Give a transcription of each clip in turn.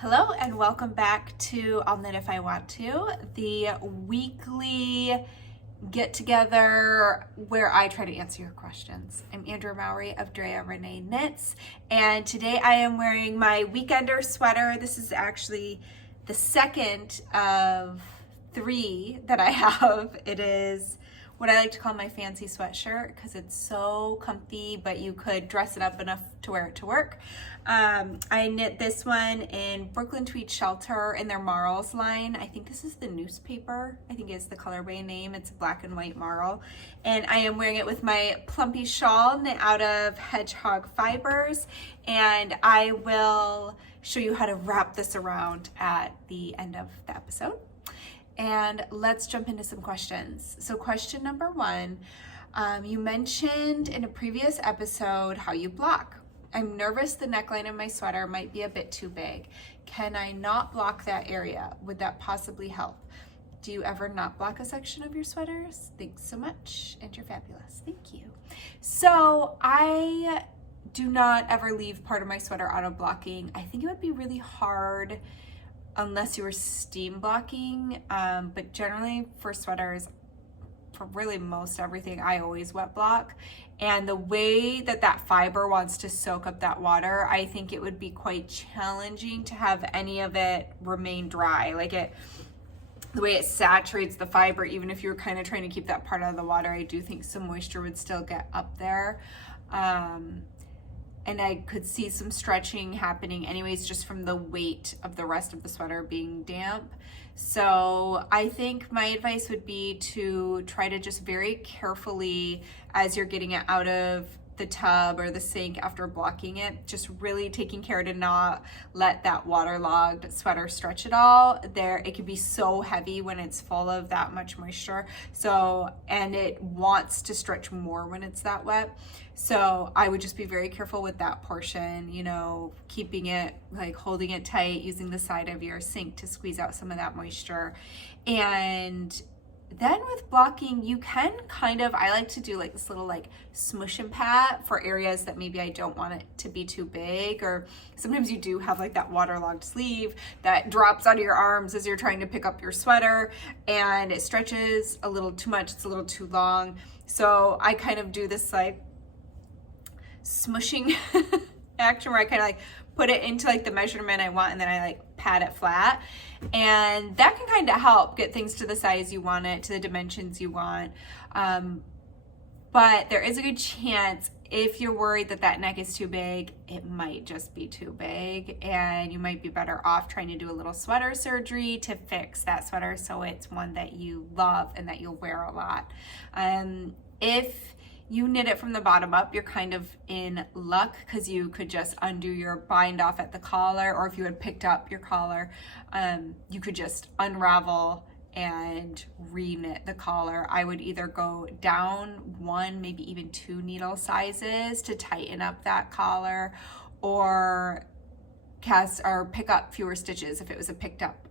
Hello and welcome back to I'll Knit If I Want To, the weekly get together where I try to answer your questions. I'm Andrea Mowry of Drea Renee Knits, and today I am wearing my weekender sweater. This is actually the second of three that I have. It is what I like to call my fancy sweatshirt because it's so comfy, but you could dress it up enough to wear it to work. I knit this one in Brooklyn Tweed Shelter in their Marls line. I think this is the newspaper. I think it's the colorway name. It's black and white marl. And I am wearing it with my plumpy shawl knit out of hedgehog fibers. And I will show you how to wrap this around at the end of the episode. And let's jump into some questions. So question number one, you mentioned in a previous episode how you block. I'm nervous the neckline of my sweater might be a bit too big. Can I not block that area? Would that possibly help? Do you ever not block a section of your sweaters? Thanks so much, and you're fabulous. Thank you. So I do not ever leave part of my sweater auto blocking. I think it would be really hard unless you were steam blocking, but generally for sweaters, for really most everything, I always wet block. And the way that that fiber wants to soak up that water, I think it would be quite challenging to have any of it remain dry. The way it saturates the fiber, even if you were kind of trying to keep that part out of the water, I do think some moisture would still get up there. And I could see some stretching happening anyways, just from the weight of the rest of the sweater being damp. So I think my advice would be to try to just very carefully, as you're getting it out of the tub or the sink after blocking it, just really taking care to not let that waterlogged sweater stretch at all. It can be so heavy when it's full of that much moisture. And it wants to stretch more when it's that wet. So I would just be very careful with that portion, keeping it, holding it tight, using the side of your sink to squeeze out some of that moisture. And then with blocking, you can I like to do this little smush and pat for areas that maybe I don't want it to be too big, or sometimes you do have that waterlogged sleeve that drops out of your arms as you're trying to pick up your sweater and it stretches a little too much, it's a little too long. So I kind of do this smushing action where I put it into the measurement I want, and then I pat it flat, and that can kind of help get things to the size you want it, to the dimensions you want. But there is a good chance, if you're worried that that neck is too big, it might just be too big, and you might be better off trying to do a little sweater surgery to fix that sweater so it's one that you love and that you'll wear a lot. If you knit it from the bottom up, you're kind of in luck because you could just undo your bind off at the collar, or if you had picked up your collar, you could just unravel and re-knit the collar. I would either go down one, maybe even two needle sizes to tighten up that collar, or pick up fewer stitches if it was a picked up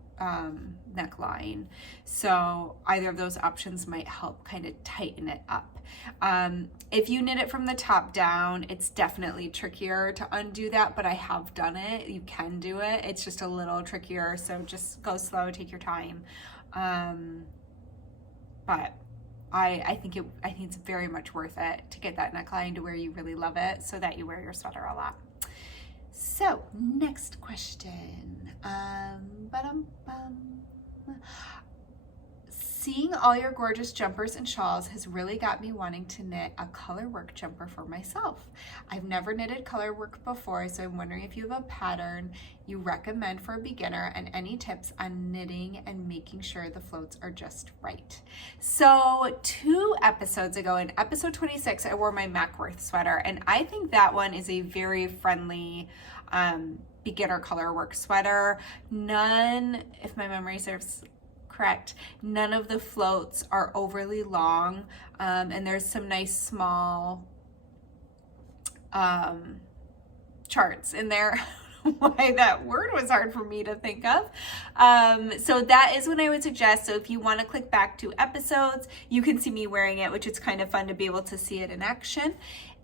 neckline. So either of those options might help kind of tighten it up. If you knit it from the top down, it's definitely trickier to undo that, but I have done it. You can do it. It's just a little trickier, so just go slow, take your time. But I think it's very much worth it to get that neckline to where you really love it, so that you wear your sweater a lot. So next question. Seeing all your gorgeous jumpers and shawls has really got me wanting to knit a color work jumper for myself. I've never knitted color work before, so I'm wondering if you have a pattern you recommend for a beginner and any tips on knitting and making sure the floats are just right. So 2 episodes ago, in episode 26, I wore my Mackworth sweater, and I think that one is a very friendly beginner color work sweater. None, if my memory serves correct, none of the floats are overly long, and there's some nice small charts in there. Why that word was hard for me to think of. So that is what I would suggest. So if you want to click back 2 episodes, you can see me wearing it, which is kind of fun to be able to see it in action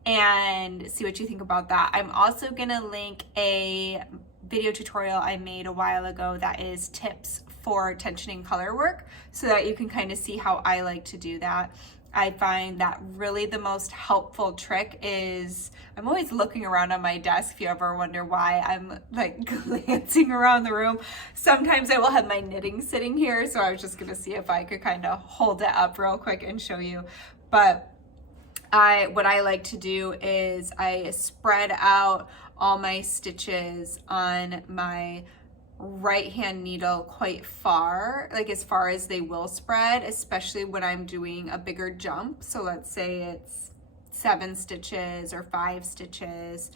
and see what you think about that. I'm also gonna link a video tutorial I made a while ago that is tips for tensioning color work, so that you can kind of see how I like to do that. I find that really the most helpful trick is, I'm always looking around on my desk, if you ever wonder why I'm like glancing around the room. Sometimes I will have my knitting sitting here, so I was just gonna see if I could kind of hold it up real quick and show you. But what I like to do is I spread out all my stitches on my right hand needle quite far, like as far as they will spread, especially when I'm doing a bigger jump. So let's say it's 7 stitches or 5 stitches.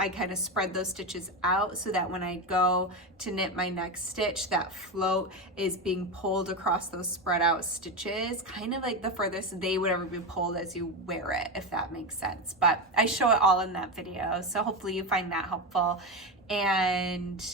I kind of spread those stitches out so that when I go to knit my next stitch, that float is being pulled across those spread out stitches, kind of like the furthest they would ever be pulled as you wear it, if that makes sense. But I show it all in that video, so hopefully you find that helpful. And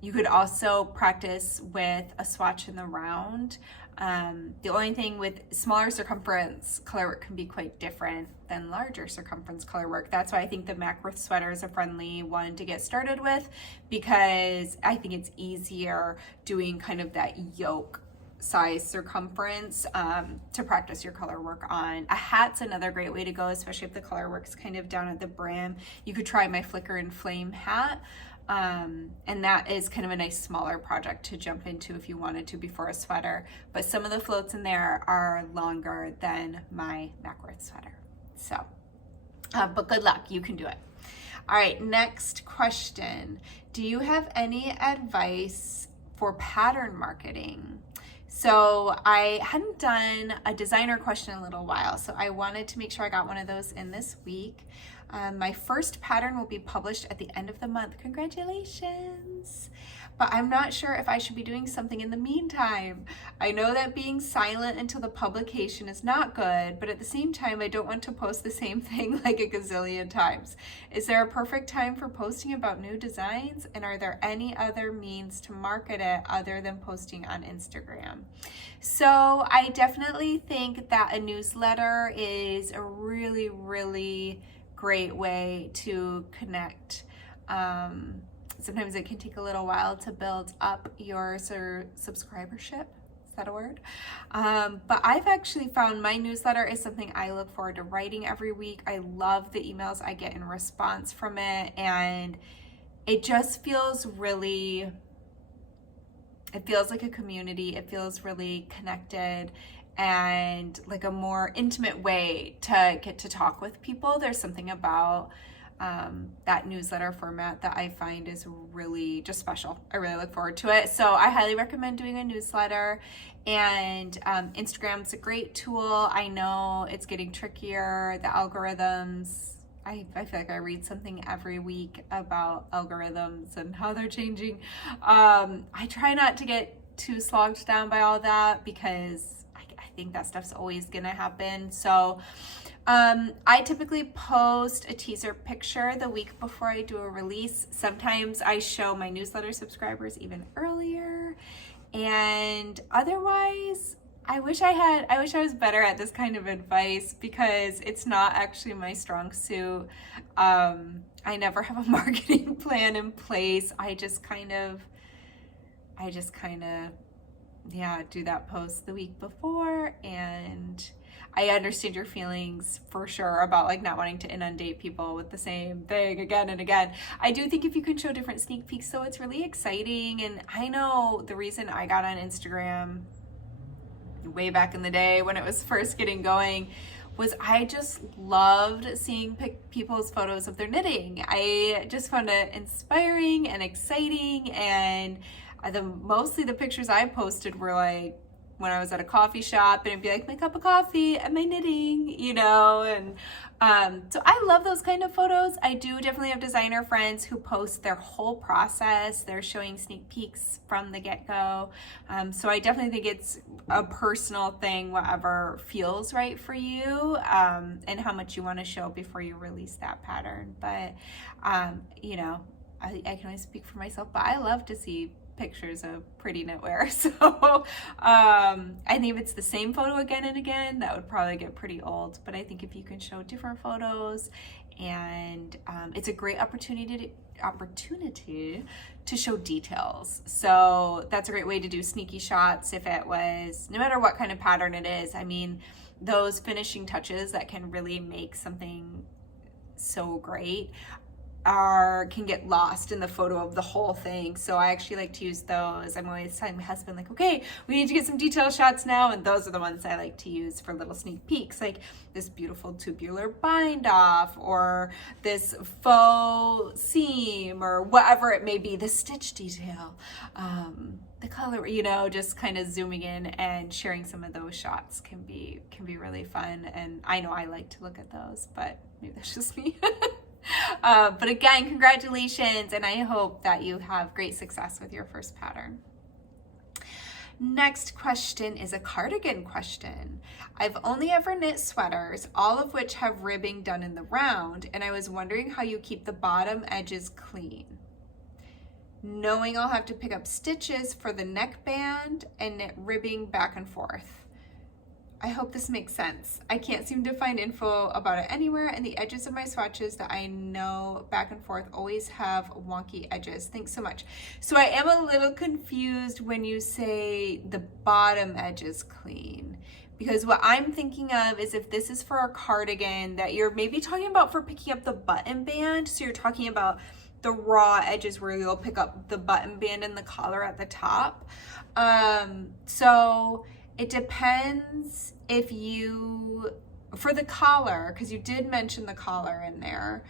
you could also practice with a swatch in the round. The only thing with smaller circumference color work can be quite different than larger circumference color work. That's why I think the Mackworth sweater is a friendly one to get started with, because I think it's easier doing kind of that yoke size circumference to practice your color work on. A hat's another great way to go, especially if the color work's kind of down at the brim. You could try my Flicker and Flame hat. And that is kind of a nice smaller project to jump into if you wanted to before a sweater. But some of the floats in there are longer than my Mackworth sweater. So, but good luck, you can do it. All right, next question. Do you have any advice for pattern marketing? So I hadn't done a designer question in a little while, so I wanted to make sure I got one of those in this week. My first pattern will be published at the end of the month. Congratulations! But I'm not sure if I should be doing something in the meantime. I know that being silent until the publication is not good, but at the same time, I don't want to post the same thing like a gazillion times. Is there a perfect time for posting about new designs? And are there any other means to market it other than posting on Instagram? So I definitely think that a newsletter is a really, really great way to connect. Sometimes it can take a little while to build up your subscribership. Is that a word? But I've actually found my newsletter is something I look forward to writing every week. I love the emails I get in response from it, and it just feels really, it feels like a community. It feels really connected and like a more intimate way to get to talk with people. There's something about that newsletter format that I find is really just special. I really look forward to it. So I highly recommend doing a newsletter, and Instagram's a great tool. I know it's getting trickier, the algorithms. I feel like I read something every week about algorithms and how they're changing. I try not to get too slogged down by all that, because I think that stuff's always gonna happen. So I typically post a teaser picture the week before I do a release. Sometimes I show my newsletter subscribers even earlier. And otherwise, I wish I was better at this kind of advice, because it's not actually my strong suit. I never have a marketing plan in place. I just kind of do that post the week before. And I understand your feelings for sure about like not wanting to inundate people with the same thing again and again. I do think if you can show different sneak peeks, though, it's really exciting. And I know the reason I got on Instagram way back in the day when it was first getting going was I just loved seeing people's photos of their knitting. I just found it inspiring and exciting, and mostly the pictures I posted were like when I was at a coffee shop, and it'd be like my cup of coffee and my knitting, you know, and so I love those kind of photos. I do definitely have designer friends who post their whole process. They're showing sneak peeks from the get-go. So I definitely think it's a personal thing, whatever feels right for you, and how much you want to show before you release that pattern. But, you know, I can only speak for myself, but I love to see pictures of pretty knitwear. So I think if it's the same photo again and again, that would probably get pretty old. But I think if you can show different photos, and it's a great opportunity opportunity to show details. So that's a great way to do sneaky shots if it was, no matter what kind of pattern it is. I mean, those finishing touches that can really make something so great can get lost in the photo of the whole thing. So I actually like to use those. I'm always telling my husband, like, okay, we need to get some detail shots now, and those are the ones I like to use for little sneak peeks, like this beautiful tubular bind off, or this faux seam, or whatever it may be, the stitch detail, the color, you know, just kind of zooming in and sharing some of those shots can be really fun. And I know I like to look at those, but maybe that's just me. But again, congratulations, and I hope that you have great success with your first pattern. Next question is a cardigan question. I've only ever knit sweaters, all of which have ribbing done in the round, and I was wondering how you keep the bottom edges clean. Knowing I'll have to pick up stitches for the neckband and knit ribbing back and forth. I hope this makes sense. I can't seem to find info about it anywhere, and the edges of my swatches that I know back and forth always have wonky edges. Thanks so much. So I am a little confused when you say the bottom edge is clean, because what I'm thinking of is if this is for a cardigan that you're maybe talking about for picking up the button band, so you're talking about the raw edges where you'll pick up the button band and the collar at the top. So it depends if you, for the collar, because you did mention the collar in there,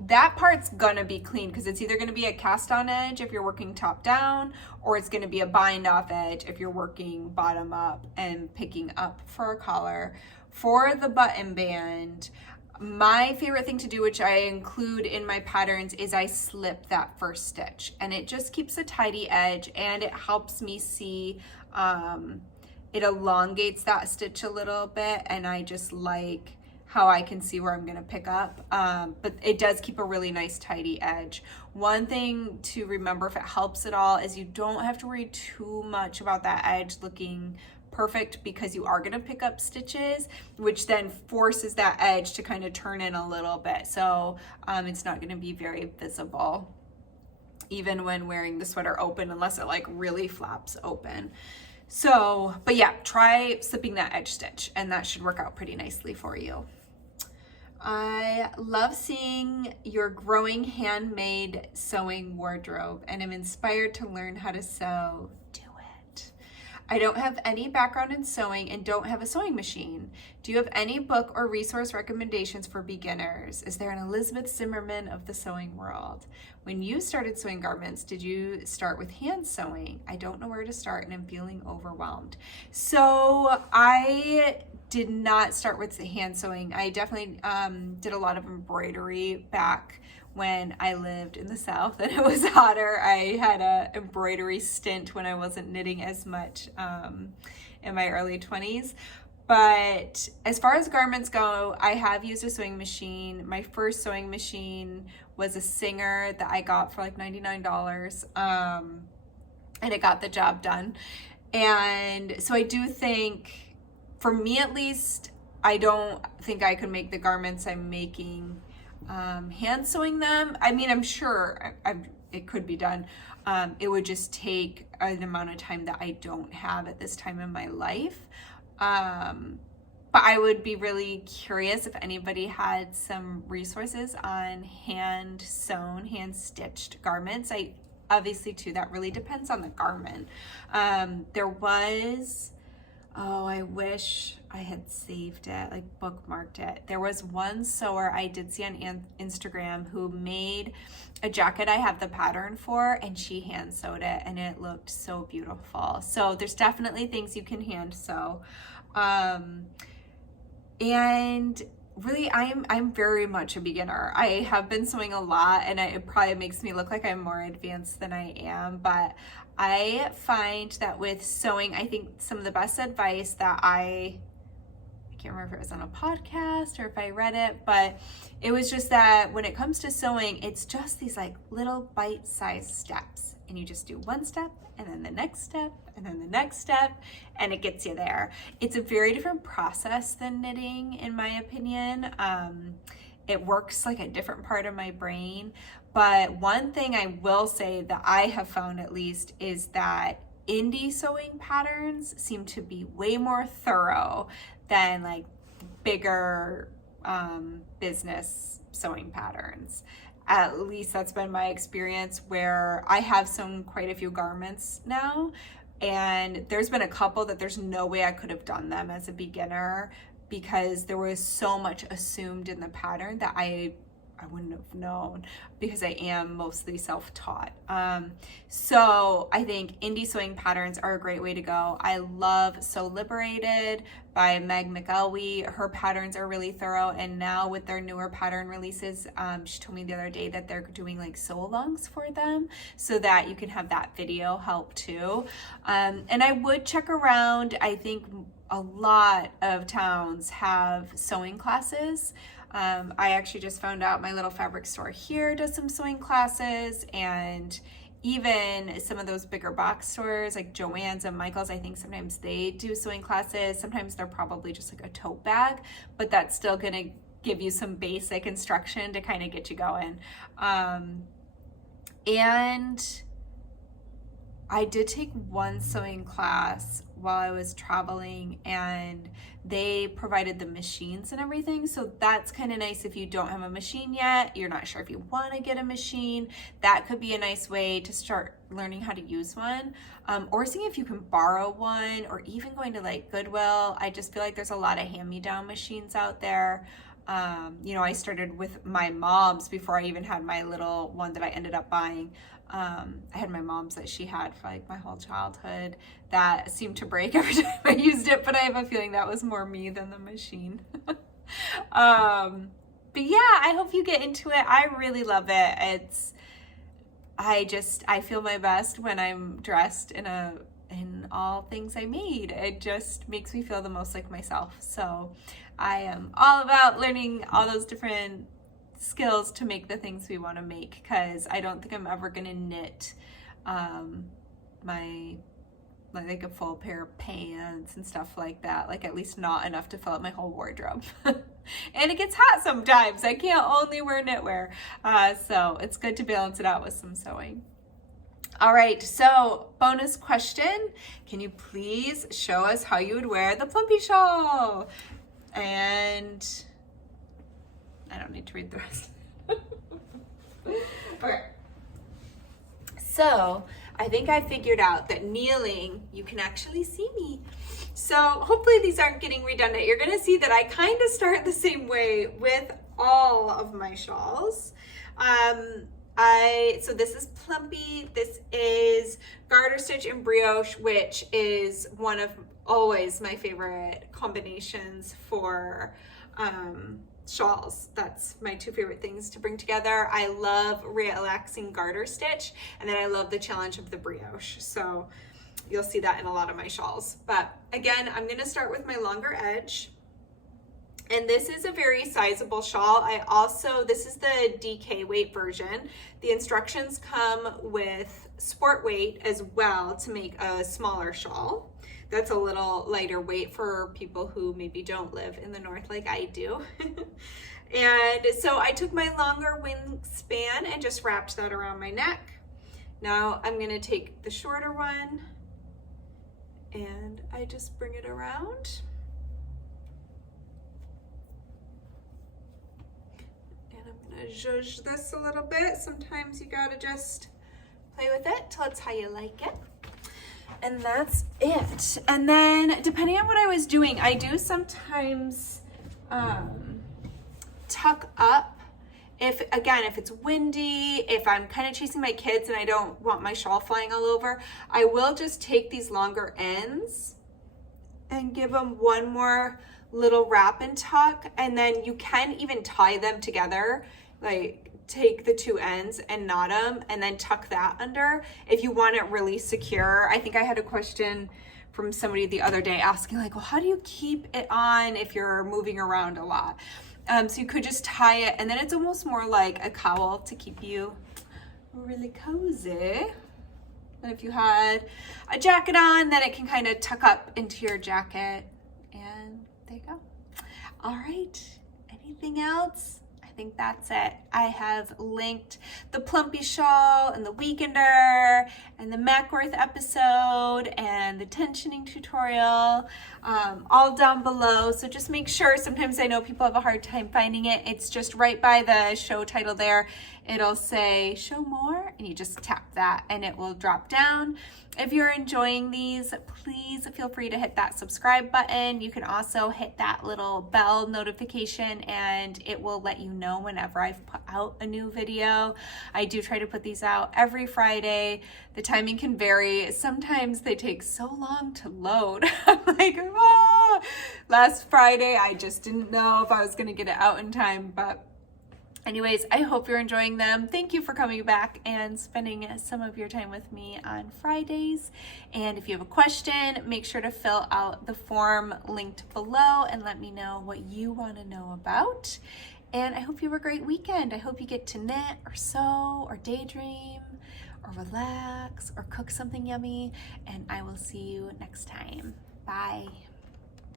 that part's gonna be clean because it's either gonna be a cast on edge if you're working top down, or it's gonna be a bind off edge if you're working bottom up and picking up for a collar. For the button band, my favorite thing to do, which I include in my patterns, is I slip that first stitch, and it just keeps a tidy edge, and it helps me see, it elongates that stitch a little bit, and I just like how I can see where I'm gonna pick up, but it does keep a really nice tidy edge. One thing to remember, if it helps at all, is you don't have to worry too much about that edge looking perfect, because you are going to pick up stitches, which then forces that edge to kind of turn in a little bit. So it's not going to be very visible even when wearing the sweater open, unless it like really flaps open. So, but yeah, try slipping that edge stitch, and that should work out pretty nicely for you. I love seeing your growing handmade sewing wardrobe, and I'm inspired to learn how to sew. I don't have any background in sewing and don't have a sewing machine. Do you have any book or resource recommendations for beginners? Is there an Elizabeth Zimmerman of the sewing world? When you started sewing garments, did you start with hand sewing? I don't know where to start and I'm feeling overwhelmed. So I did not start with the hand sewing. I definitely did a lot of embroidery back when I lived in the South and it was hotter. I had a embroidery stint when I wasn't knitting as much in my early 20s. But as far as garments go, I have used a sewing machine. My first sewing machine was a Singer that I got for like $99, and it got the job done. And so I do think, for me at least, I don't think I could make the garments I'm making hand sewing them. I mean, I'm sure it could be done. It would just take an amount of time that I don't have at this time in my life. But I would be really curious if anybody had some resources on hand sewn, hand stitched garments. Obviously too, that really depends on the garment. There was, I wish I had saved it, like bookmarked it. There was one sewer I did see on Instagram who made a jacket I have the pattern for, and she hand sewed it and it looked so beautiful. So there's definitely things you can hand sew. And really, I'm very much a beginner. I have been sewing a lot, and it probably makes me look like I'm more advanced than I am, but I find that with sewing, I think some of the best advice that I can't remember if it was on a podcast or if I read it, but it was just that when it comes to sewing, it's just these like little bite-sized steps, and you just do one step and then the next step and then the next step, and it gets you there. It's a very different process than knitting, in my opinion. it works like a different part of my brain. But one thing I will say that I have found at least is that indie sewing patterns seem to be way more thorough than like bigger business sewing patterns. At least that's been my experience, where I have sewn quite a few garments now, and there's been a couple that there's no way I could have done them as a beginner because there was so much assumed in the pattern that I wouldn't have known, because I am mostly self-taught. So I think indie sewing patterns are a great way to go. I love Sew Liberated by Meg McElwee. Her patterns are really thorough, and now with their newer pattern releases, she told me the other day that they're doing like sew-alongs for them so that you can have that video help too. And I would check around. I think a lot of towns have sewing classes. I actually just found out my little fabric store here does some sewing classes, and even some of those bigger box stores like Joann's and Michael's, I think sometimes they do sewing classes. Sometimes they're probably just like a tote bag, but that's still gonna give you some basic instruction to kind of get you going. And I did take one sewing class while I was traveling, and they provided the machines and everything. So that's kind of nice if you don't have a machine yet, you're not sure if you want to get a machine. That could be a nice way to start learning how to use one, or seeing if you can borrow one, or even going to like Goodwill. I just feel like there's a lot of hand-me-down machines out there. You know, I started with my mom's before I even had my little one that I ended up buying. I had my mom's that she had for like my whole childhood that seemed to break every time I used it, but I have a feeling that was more me than the machine. But yeah, I hope you get into it. I really love it. I feel my best when I'm dressed in all things I made. It just makes me feel the most like myself. So I am all about learning all those different skills to make the things we want to make, because I don't think I'm ever gonna knit like a full pair of pants and stuff like that, like at least not enough to fill up my whole wardrobe. And it gets hot sometimes. I can't only wear knitwear, so it's good to balance it out with some sewing. All right, so bonus question, can you please show us how you would wear the plumpy shawl? And I don't need to read the rest. Okay. So I think I figured out that kneeling, you can actually see me. So hopefully these aren't getting redundant. You're gonna see that I kind of start the same way with all of my shawls. So this is plumpy, this is garter stitch and brioche, which is one of always my favorite combinations for shawls. That's my two favorite things to bring together. I love relaxing garter stitch, and then I love the challenge of the brioche. So you'll see that in a lot of my shawls. But again, I'm gonna start with my longer edge. And this is a very sizable shawl. This is the DK weight version. The instructions come with sport weight as well to make a smaller shawl. That's a little lighter weight for people who maybe don't live in the north like I do. And so I took my longer wingspan and just wrapped that around my neck. Now I'm gonna take the shorter one and I just bring it around. And I'm gonna zhuzh this a little bit. Sometimes you gotta just play with it till it's how you like it. And that's it. And then depending on what I was doing, I do sometimes tuck up. If it's windy, if I'm kind of chasing my kids and I don't want my shawl flying all over, I will just take these longer ends and give them one more little wrap and tuck. And then you can even tie them together, like take the two ends and knot them and then tuck that under if you want it really secure. I think I had a question from somebody the other day asking like, well, how do you keep it on if you're moving around a lot? So you could just tie it, and then it's almost more like a cowl to keep you really cozy. And if you had a jacket on, then it can kind of tuck up into your jacket, and there you go. All right, anything else? I think that's it. I have linked the Plumpy shawl and the Weekender and the Mackworth episode and the tensioning tutorial all down below. So just make sure, sometimes I know people have a hard time finding it. It's just right by the show title there. It'll say show more and you just tap that and it will drop down. If you're enjoying these, please feel free to hit that subscribe button. You can also hit that little bell notification and it will let you know whenever I've put out a new video. I do try to put these out every Friday. The timing can vary. Sometimes they take so long to load. I'm like, ah! Last Friday, I just didn't know if I was gonna get it out in time, but anyways, I hope you're enjoying them. Thank you for coming back and spending some of your time with me on Fridays. And if you have a question, make sure to fill out the form linked below and let me know what you want to know about. And I hope you have a great weekend. I hope you get to knit or sew or daydream or relax or cook something yummy. And I will see you next time. Bye.